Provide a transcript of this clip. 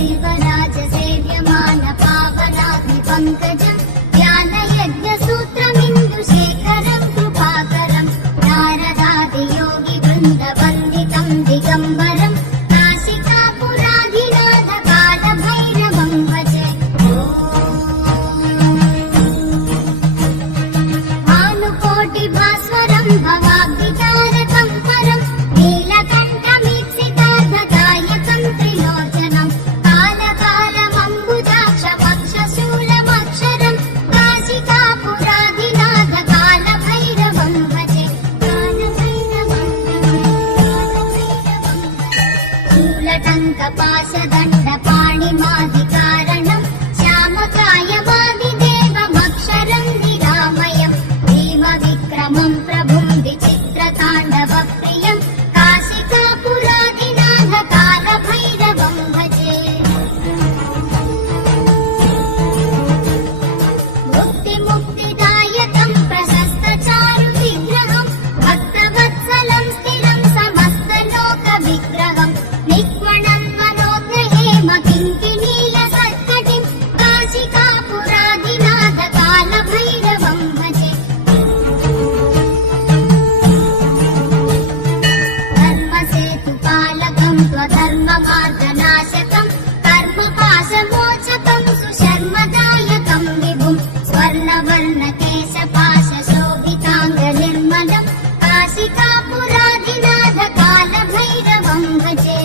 देवराज सेव्यमान पावनाग्नि पंकजं ज्ञानयज्ञसूत्रमिन्दुशेखरं कृपाकरं नारदादि योगि वृन्द वन्दितं दिगम्बरं नासिकापुराधिनाथ कालभैरवं भजे। भानुकोटिभास्वरं भवाब्धितारकं परं नीलकण्ठमीप्सितार्थदायकं त्रिलोचनं कालकालमम्बुजाक्षमक्षशूलमक्षरं काशिकापुराधिनाथ कालभैरवं भजे। शूलटङ्कपाशदण्डपाणिमादिकारणं श्यामकायवादिदेवमक्षरं निरामयं भीमविक्रमं प्रभुं विचित्रताण्डवप्रियं काशिकापुराधिनाथ कालभैरवं भजे। मुक्तिदायकं प्रशस्तचारुविग्रहं भक्तवत्सलं स्थिरं समस्तलोकविग्रहं निक्वणं मनोज्ञहेमकिङ्किणीलसत्कटिं काशिकापुराधिनाथ कालभैरवं भजे। धर्मसेतुपालकं त्वधर्ममार्गनाशकं कर्मपाशमोचकं सुशर्मदायकं विभुं स्वर्णवर्णकेशपाशशोभिताङ्गनिर्मलं काशिकापुराधिनाथ कालभैरवं भजे।